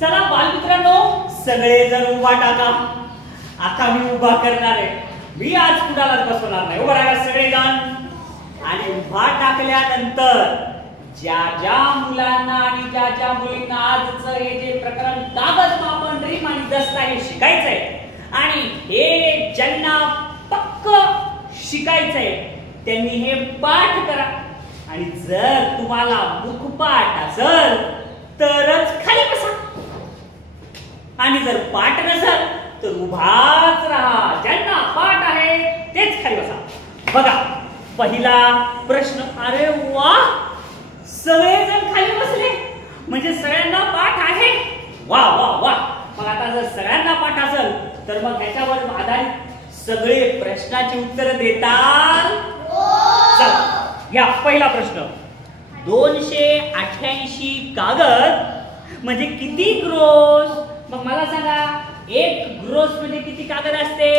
चला बालमित्रांनो, सगळेजण उभा टाका. आता मी उभा करणार आहे. मी आज कुणालाच बसवणार नाही. उभा राहा सगळेजण. आणि उभा टाकल्यानंतर ज्या ज्या मुलांना आणि ज्या ज्या मुलींना आजचं हे जे प्रकरण कागद मापन रिम आणि दस्ता हे शिकायचंय आणि हे ज्यांना पक्क शिकायचंय त्यांनी हे पाठ करा. आणि जर तुम्हाला मुखपाठ असेल तरच खाली बसा आणि जर पाठ नसेल तर उभाच राहा. ज्यांना पाठ आहे तेच खाली बसा. बघा पहिला प्रश्न. अरे वा, सगळेजण खाली बसले म्हणजे सगळ्यांना पाठ आहे. वा वा वा. मग आता जर सगळ्यांना पाठ असेल तर मग ह्याच्यावर आधारित सगळे प्रश्नाची उत्तर देताल. चला या पहिला प्रश्न. 288 कागद म्हणजे किती ग्रोस? मग मला सांगा, एक ग्रोस म्हणजे किती कागद असते?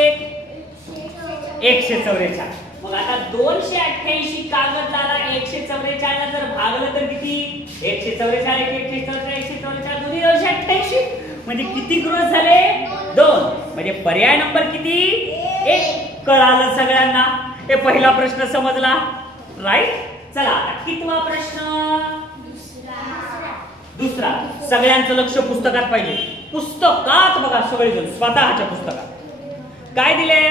144. मग आता 288 कागदाला 144 जर भागलं तर किती? 144 144 दोन्ही 288 म्हणजे किती ग्रोस झाले? 2. म्हणजे पर्याय नंबर किती? 1. कळालं सगळ्यांना? हे पहिला प्रश्न समजला, राईट? चला आता कितवा प्रश्न? दुसरा. सगळ्यांचं लक्ष पुस्तकात पाहिजे. पुस्तकात बघा सगळेजण, स्वतःच्या पुस्तकात काय दिलंय?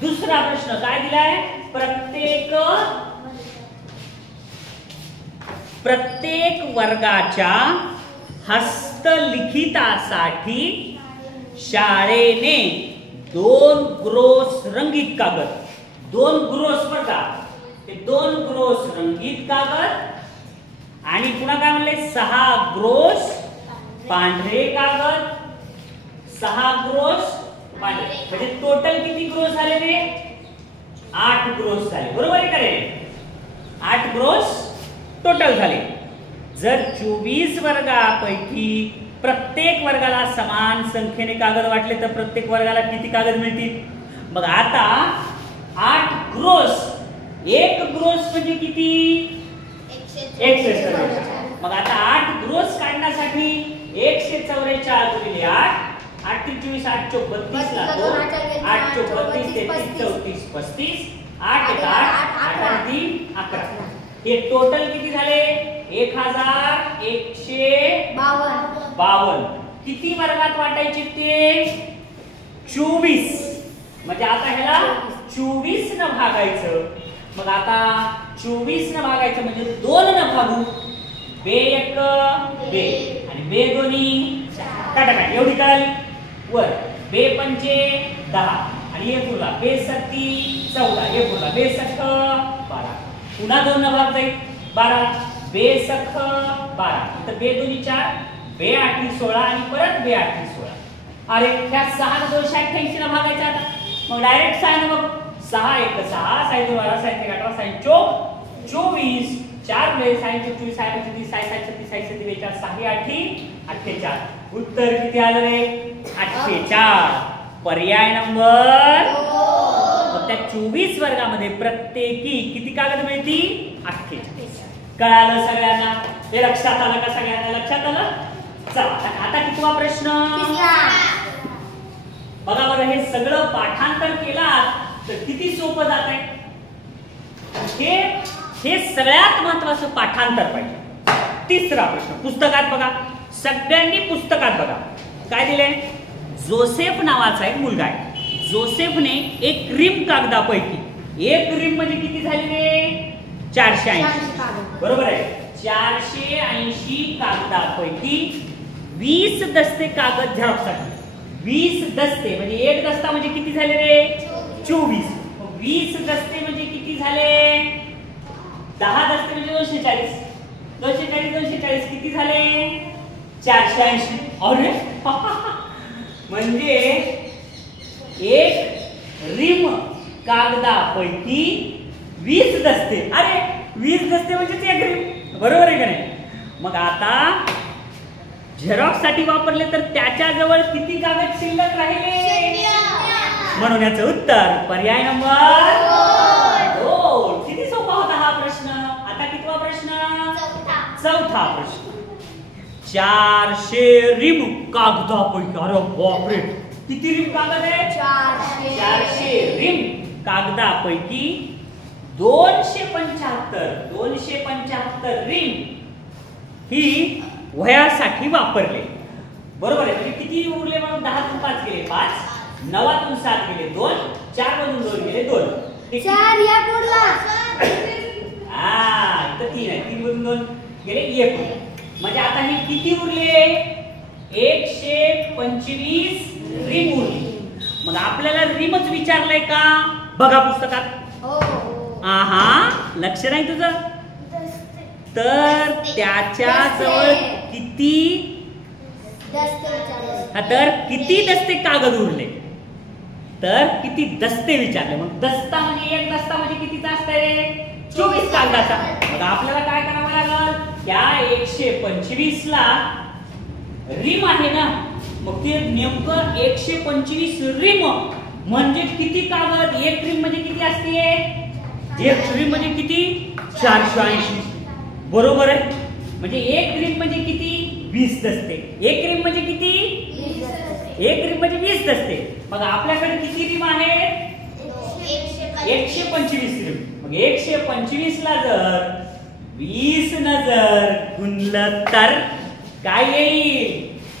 दुसरा प्रश्न काय दिलाय? प्रत्येक वर्गाच्या हस्तलिखितासाठी शाळेने 2 ग्रोस रंगीत कागद, 2 ग्रोस बर का, ते 2 ग्रोस रंगीत कागद आणि पुन्हा काय म्हणले? 6 ग्रोस पांढरे कागद, 6 ग्रोस पांढरे. म्हणजे टोटल किती ग्रोस झाले रे? 8 ग्रोस झाले. बरोबर आहे का रे? 8 ग्रोस टोटल झाले. जर 24 वर्गापैकी प्रत्येक वर्गाला समान संख्येने कागद वाटले तर प्रत्येक वर्गाला किती कागद मिळतील? मग आता 8 ग्रोस, 1 ग्रोस म्हणजे किती? 144. मग आता 8 ग्रोस काढण्यासाठी 144 गुणिले 8, 8 × 24 8 × 32 ला 2, 8 × 32 33 34 35, 8 × 8 8 × 3 11. हे टोटल किती झाले? 1152. किती वर्गात वाटायचे ते? 24. म्हणजे आता ह्याला 24 न भागायचं. मग आता 24 न भागायचं म्हणजे 2 न भागू. बे 1 बे आणि बे 2 टाटा. एवढी कळाली? वर बे 5 10 आणि एक उरला बे 7 14, एक उरला बे 7 12. पुन्हा 2 न भाग जाईल 12, बे 7 12, तर बे 2 4, बे 8 16 आणि परत बे 8 16. अरे ह्या 6 न 288 न भागायचं. आता मग डायरेक्ट 6 न बघ. 6 1 6 6 2 12 6 3 18 6 24 4 बे 6 24 6 35 6 37 6 37 6 8 48. उत्तर किती आलं रे? 48. पर्याय नंबर 2. त्या 24 वर्गामध्ये प्रत्येकी किती कागद मिळतील? 48. कळालं सगळ्यांना? हे लक्षात आलं का? सगळ्यांना लक्षात आलं? चला आता कितवा प्रश्न? बघा बघा, हे सगळं पाठांतर केला तर किती सोपं जात आहे. हे सगळ्यात महत्वाचं पाठांतर पाहिजे. तिसरा प्रश्न पुस्तकात बघा, सगळ्यांनी पुस्तकात बघा. काय दिलंय? जोसेफ नावाचा एक मुलगा आहे. जोसेफने एक रिम कागदापैकी, एक रिम म्हणजे किती झाली रे? 480. बरोबर आहे. 480 कागदापैकी 20 दस्ते कागद झेरॉक्ससाठी. 20 दस्ते म्हणजे एक दस्ता म्हणजे किती झाले रे? 24. 20 दस्ते म्हणजे किती झाले? 10 दस्ते म्हणजे 240. 240 किती झाले? 480. अरे म्हणजे एक रिम कागदापैकी 20 दस्ते. अरे 20 दस्ते म्हणजे एक रिम. बरोबर आहे का नाही? मग आता झेरॉक्स साठी वापरले तर त्याच्या जवळ किती कागद शिल्लक राहिले? म्हणून याचं उत्तर पर्याय नंबर 2. किती सोपा होता हा प्रश्न. आता कितवा प्रश्न? चौथा प्रश्न. 400 रिम कागदापैकी, अरे बापरे, किती रिम कागद आहे? 400 रिम कागदापैकी 275 रिम ही वह्यासाठी वापरले. बरोबर आहे. म्हणजे किती उरले मग? 10 तून 5 गेले 5, 9 तून 7 गेले 2, 4 मधून 2 गेले 2. 4 या कोडला. इथं 3 आहे. 3 मधून 2 गेले 1. म्हणजे आता हे किती उरले? 125 रिम उरली. मग आपल्याला रिमच विचारलंय का? बघा पुस्तकात. लक्ष नाही तुझं? तर त्याच्या जवळ किती दस्ते कागद उरले? तर किती दस्ते विचारले. मग दस्ता म्हणजे एक दस्ता म्हणजे कितीचा असतंय? 24 कागदाचा. मग आपल्याला काय करावं लागल? त्या 125 ला रिम आहे ना, मग ते नेमकं 125 रिम म्हणजे किती कागद? एक रिम म्हणजे किती असते? एक रिम म्हणजे किती? 480. बरोबर आहे. म्हणजे एक रिम म्हणजे किती? 20 दस्ते. एक रिम म्हणजे किती? 20 दस्ते. मग आपल्याकडे किती रिम आहेत? 125 रिम. मग 125 ला जर 20 न जर गुणलं तर काय येईल?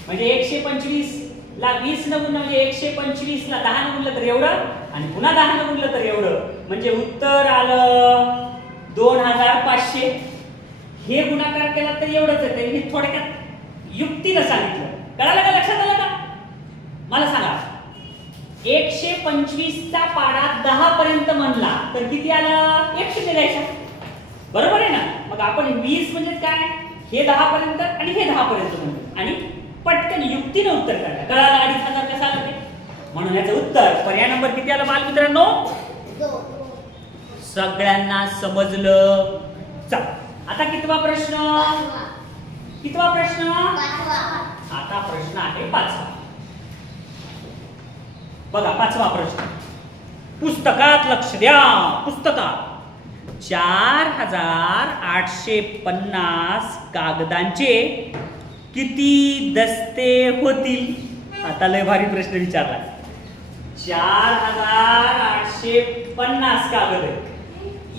म्हणजे 125 ला 20 न गुणलं म्हणजे 125 ला 10 न गुणलं तर एवढं, आणि पुन्हा 10 न गुणलं तर एवढं. म्हणजे उत्तर आलं 2500. हे गुणाकार केला तर एवढंच येते. हे थोडक्यात युक्तीनं सांगितलं. कळालं का? लक्षात आलं का? मला सांगा, 125 चा पाडा 10 पर्यंत म्हणला तर किती आलं? 100 द्यायचा. बरोबर आहे ना? मग आपण 20 म्हणजे काय? हे 10 पर्यंत आणि हे 10 पर्यंत म्हणतो आणि पटकन युक्तीने उत्तर काढा. कळालं? 2500 कसं आलं ते? म्हणून याचं उत्तर पर्याय नंबर किती आलं बालमित्रांनो? 2. सगळ्यांना समजलं? चल, आता कितवा प्रश्न? कितवा प्रश्न? 5वा. आता प्रश्न आहे 5वा. बघा 5वा प्रश्न. पुस्तकात लक्ष द्या. पुस्तकात 4850 कागदांचे किती दस्ते होतील? आता लय भारी प्रश्न विचारला. 4850 कागद.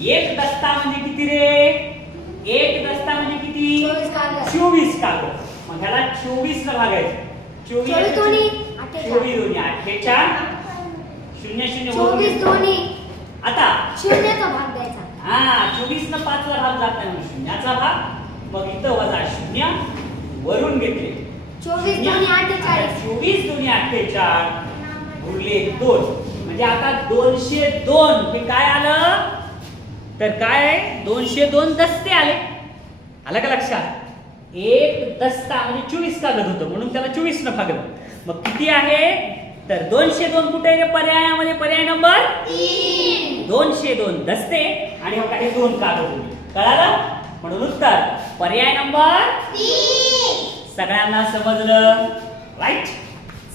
एक दस्ता म्हणजे किती रे? एक दस्ता म्हणजे किती? 24 कागद. मग ह्याला 24 न भागायचं. 24 दोन्ही 48. 00 दोन्ही. आता शून्याचा भाग द्यायचा. 24 न 5 ला भाग जात नाही, शून्याचा भाग. मग इथं वजा 0 वरून घेतले. 24 दोन्ही 48. 24 दोन्ही 48 उरले 2. म्हणजे आता 202 हे काय आलं? तर काय? 202 दस्ते आले. आलं का लक्षात? एक दस्ता म्हणजे 24 कागद होतं म्हणून त्याला 24 न भागलं. मग किती आहे? तर 202 कुठे आहे पर्यायामध्ये? पर्याय नंबर 3. 202 दस्ते आणि हो काही 2 कागद होते. कळालं? म्हणून उत्तर पर्याय नंबर 3. सगळ्यांना समजलं? राईट.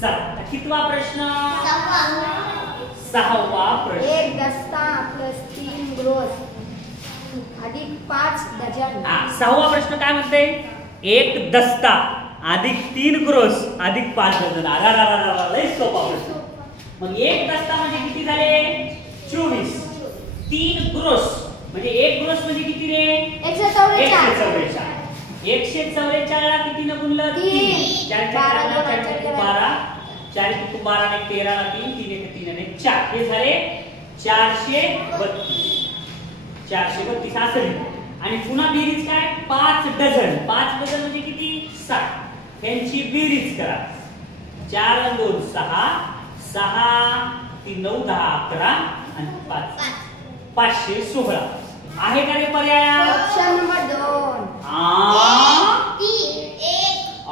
चला, कितवा प्रश्न? 6वा प्रश्न. एक दस्ता प्लस 3 ग्रोस अधिक 5 डझन. 6वा प्रश्न काय म्हणते? एक दस्ता अधिक 3 ग्रोस अधिक 5 डझन. लय सोपा प्रश्न. मग एक दस्ता म्हणजे किती झाले? 24. 3 ग्रोस म्हणजे एक ग्रोस म्हणजे किती रे? 144. 144 ला किती न गुणलं? 3. 4 12 12 4 12 ने 13 ला 3 3 1 3 ने 4. हे झाले 432. 432 असं. आणि पुन्हा बेरीज काय? 5 डझन. 5 डझन म्हणजे किती? 60. त्यांची बेरीज करा. 4 आणि 2 6 6 3 9 10 11 आणि 5 516. आहे का रे पर्याय? Option number 2.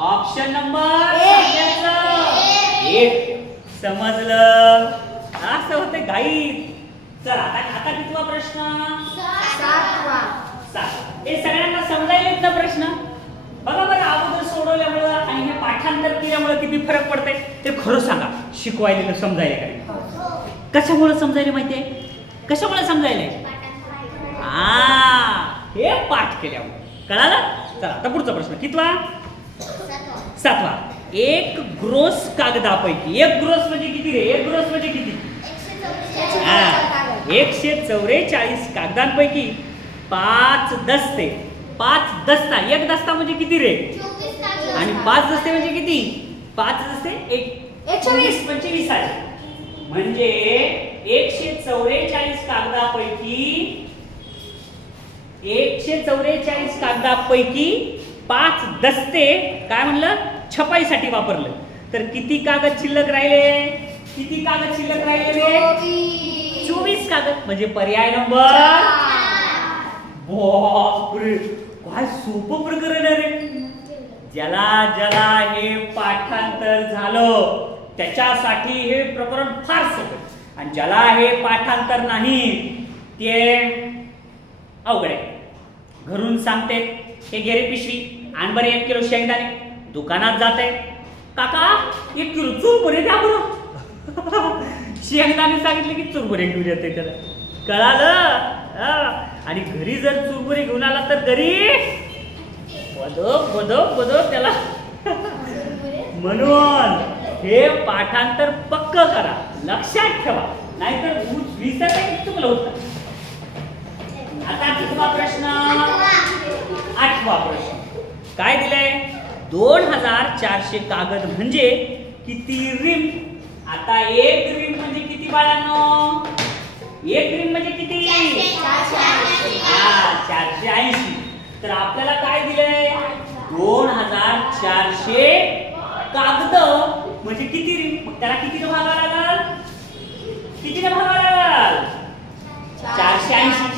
Option number 1. समजलं? असं होते घाई. चला, आता कितवा प्रश्न? 7वा. हे सगळ्यांना समजायलेत ना प्रश्न? बघा बरं, अगोदर सोडवल्यामुळे आणि हे पाठांतर केल्यामुळे किती फरक पडते ते खरं सांगा. शिकवायला समजायला काय? कशामुळे समजायला माहितीये? कशामुळे समजायला? हे पाठ केल्यामुळे. कळालं? चला, आता पुढचा प्रश्न कितवा? सातवा, एक ग्रोस कागदापैकी, एक ग्रोस म्हणजे किती रे? एक ग्रोस म्हणजे किती? 144 कागदांपैकी 5 दस्ते, 5 दस्ता, एक दस्ता म्हणजे किती रे? आणि 5 दस्ते म्हणजे किती? 5 दस्ते 120 25 आहे. म्हणजे 144 कागदापैकी 5 दस्ते काय म्हणलं? छपाईसाठी वापरलं. तर किती कागद शिल्लक राहिले? किती कागद शिल्लक राहिले रे? 24 कागद. म्हणजे पर्याय नंबर. बापरे, काय सोपं प्रकरण आहे रे. ज्याला ज्याला हे पाठांतर झालं त्याच्यासाठी हे प्रकरण फार सोपं, आणि ज्याला हे पाठांतर नाही ते अवघड आहे. घरून सांगते हे घे रे पिशवी, आण बरे 1 किलो शेंगदाणे. दुकानात जाते, काका 1 किलो चुरमुरे द्या बरं. शेंगदाणे सांगितले की चुरमुरे घेऊन येते त्याला, कळालं? आणि घरी जर चुरमुरे घेऊन आला तर घरी बदो त्याला. म्हणून हे पाठांतर पक्क करा, लक्षात ठेवा, नाहीतर विसरता चुकलं होतं. आता कितवा प्रश्न? 8वा प्रश्न. काय दिलंय? 2400 कागद म्हणजे किती रिम? आता एक रिम म्हणजे किती बाळांनो? एक रिम म्हणजे किती? 480. तर आपल्याला काय दिलंय? 2400 कागद म्हणजे किती रिम? मग त्याला किती भागावा लागल? किती भागावा लागल? 480.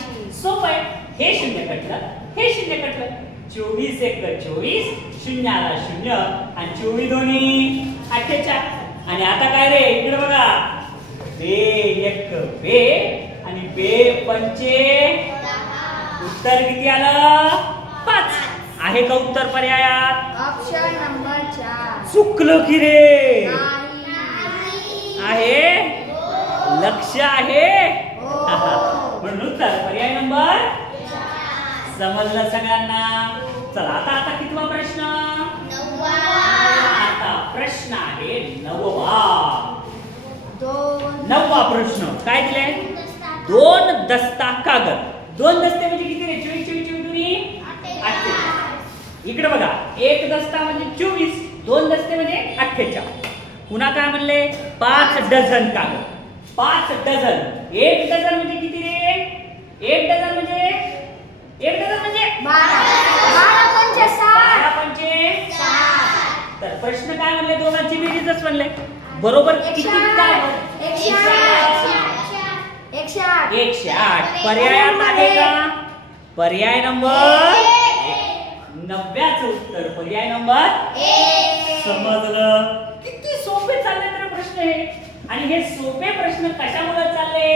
सोपं आहे. हे शून्य कटलं, हे शून्य कटलं. 24 एक 24, शून्याला 0 आणि 24 दोन्ही 48. आणि आता काय रे? इकडे बघा, बे एक बे आणि बे पंचे, उत्तर किती आलं? 5. आहे का उत्तर पर्यायात? Option number 4. चुकलं की रे? आहे, लक्ष आहे. म्हणून उत्तर पर्याय नंबर. समजलं सगळ्यांना? चला आता कितवा प्रश्न? आता प्रश्न आहे 9वा प्रश्न. काय दिले? 2 दस्ता कागद. 2 दस्ते म्हणजे किती रे? 24 इकडे बघा, एक दस्ता म्हणजे 24, 2 दस्ते म्हणजे 48. पुन्हा काय म्हणले? 5 डझन कागद. 5 डझन. एक डझन म्हणजे किती रे? एक डझन म्हणजे 12 पंचे 60. तर प्रश्न काय म्हणले? दोघांची बेरीजच म्हणले. बरोबर किती कागद? 108. पर्यायात आहे का? पर्याय नंबर 90चं उत्तर पर्याय नंबर 1. समजलं? किती सोपे चालले तर प्रश्न हे. आणि हे सोपे प्रश्न कशामुळे चालले?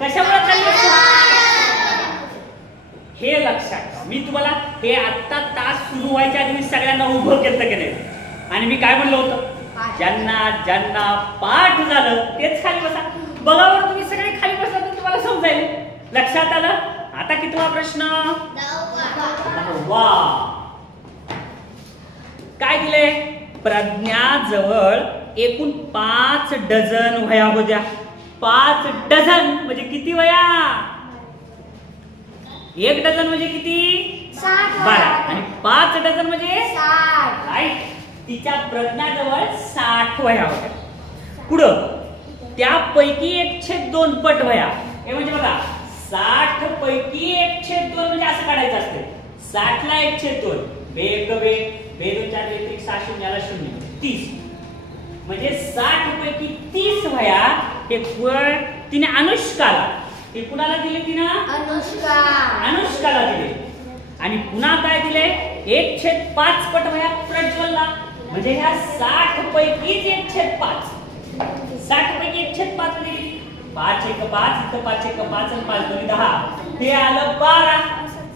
कशामुळे चालले हे लक्षात ठेवा. मी तुम्हाला हे आता तास सुरू व्हायच्या आधी सगळ्यांना उभं केलं की नाही, आणि मी काय म्हणलं होतं? ज्यांना पाठ झालं तेच खाली बसा. बघावर तुम्ही सगळे खाली बसला तर तुम्हाला समजायला. लक्षात आलं? आता कितवा प्रश्न? 10वा. काय दिले? प्रज्ञाजवळ एकूण 5 डझन वह्या होत्या. 5 डझन म्हणजे किती वह्या? 1 डझन म्हणजे किती? 12. आणि 5 डझन म्हणजे 60. राईट. तिच्या प्रज्ञाजवळ 60 वह्या होत्या. पुढं त्यापैकी 1/2 पट वह्या. हे म्हणजे बघा, 60 पैकी 1/2 म्हणजे असं काढायचं असते. 60 ला 1/2. बे 1 बे, बे 2 4 बे 3 6 शून्याला 0 30. म्हणजे 60 पैकी 30 वह्या हे तिने अनुष्काला, हे कुणाला दिले? तिने अनुष्काला दिले. आणि पुन्हा काय दिले? 1/5 पट वह्या प्रज्वलला. म्हणजे ह्या 60 पैकीच 1/5. 60 पैकी 1/5 म्हणजे 5 1 5, इथं 5 1 5 आणि 5 2 10. हे आलं 12.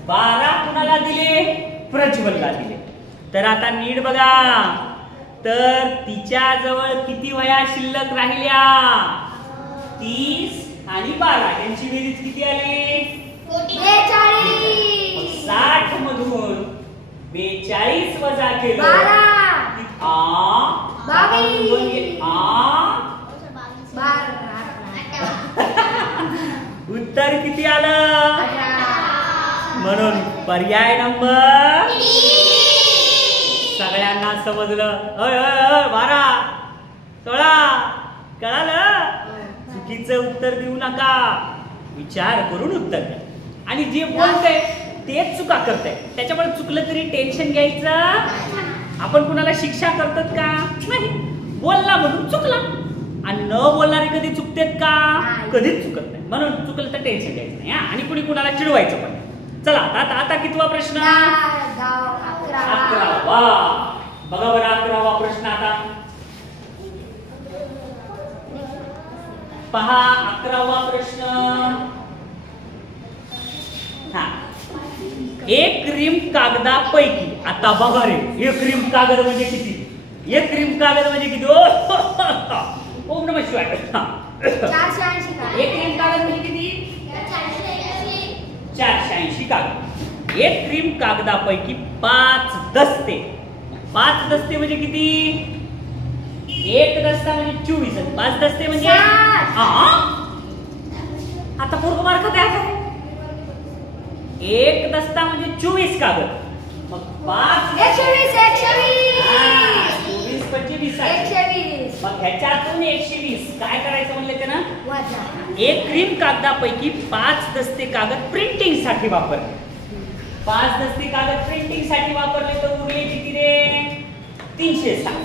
12 कुणाला दिले? प्रज्वलला दिले. तर आता नीट बघा, तर तिच्या जवळ किती वह्या शिल्लक राहिल्या? 30 आणि 12 यांची बेरीज किती आली? 42. 60 मधून 42 वजा केलं 22 उत्तर किती आलं? म्हणून पर्याय नंबर सगळ्यांना समजलं. 12 16 कळालं? चुकीचं उत्तर देऊ नका, विचार करून उत्तर द्या. आणि जे बोलतंय तेच चुका करतंय, त्याच्यामुळे चुकलं तरी टेन्शन घ्यायचं. आपण कुणाला शिक्षा करतात का? नाही. बोलला म्हणून चुकला, आणि न बोलणारे कधी चुकतेत का? कधीच चुकत नाही. म्हणून चुकलं तर टेन्शन घ्यायचं नाही आणि कुणी कुणाला चिडवायचं पण. चला आता कितवा प्रश्न? 11वा. बघा बरं 11वा प्रश्न. आता पहा 11वा प्रश्न. एक रिम कागदापैकी, आता बघा रे, एक रिम कागद म्हणजे किती? एक रिम कागद म्हणजे किती? ओम नमः शिवाय. 480. एक रिम कागद म्हणजे किती? 480 कागद. एक रिम कागदापैकी 5 दस्ते. 5 दस्ते म्हणजे किती? एक दस्ता म्हणजे 24 आणि 5 दस्ते म्हणजे आता पूर्ण मार्क द्यायचा. एक दस्ता म्हणजे 24 कागद, मग 5 120 24 25 120. मग ह्याच्यातून 120 काय करायचं म्हणले ते ना? वजा. एक रिम कागदापैकी 5 दस्ते कागद प्रिंटिंग साठी वापरले. 5 दस्ते कागद प्रिंटिंग साठी वापरले तर उरले किती रे? 360.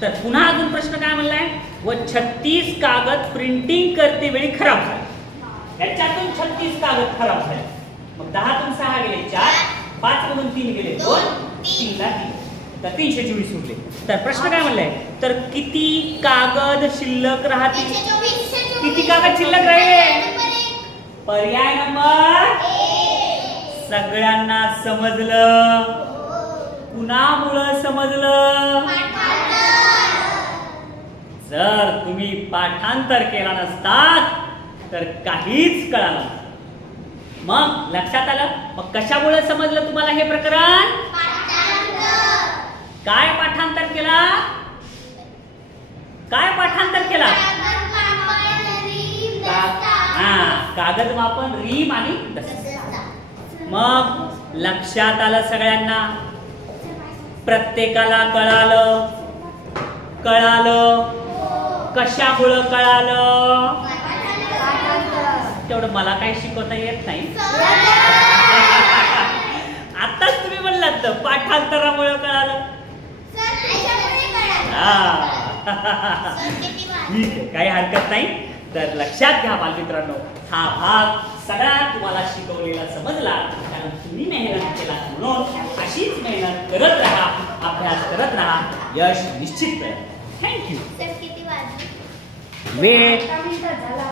तर पुन्हा अजून प्रश्न काय म्हणलाय? व 36 कागद प्रिंटिंग करते वेळी खराब झाले. ह्याच्यातून 36 कागद खराब झाले. मग 10 तून 6 गेले 4, 5 मधून 3 गेले 2, 3 ला 3, तर 324 उरले. तर प्रश्न काय म्हणलाय? तर किती कागद शिल्लक राहतील? किती कागद शिल्लक राहील? पर्याय नंबर सगळ्यांना समजलं? कुणामुळं समजलं? जर तुम्ही पाठांतर केला नसतात तर काहीच कळालं नसतं. मग लक्षात आलं? मग कशामुळे समजलं तुम्हाला हे प्रकरण? काय पाठांतर केला? काय पाठांतर केला? कागद मापन, रीम आणि दस्ता. मग लक्षात आलं सगळ्यांना? प्रत्येकाला कळालं? कशामुळं कळालं? तेवढं मला काही शिकवता येत नाही. आताच तुम्ही म्हणलात पाठांतरामुळे कळालं. ठीक आहे, काही हरकत नाही. तर लक्षात घ्या बालमित्रांनो, हा भाग सगळा तुम्हाला शिकवलेला समजला, कारण तुम्ही मेहनत केला. म्हणून अशीच मेहनत करत राहा, अभ्यास करत राहा, यश निश्चित मिळेल. थँक्यू. वेळ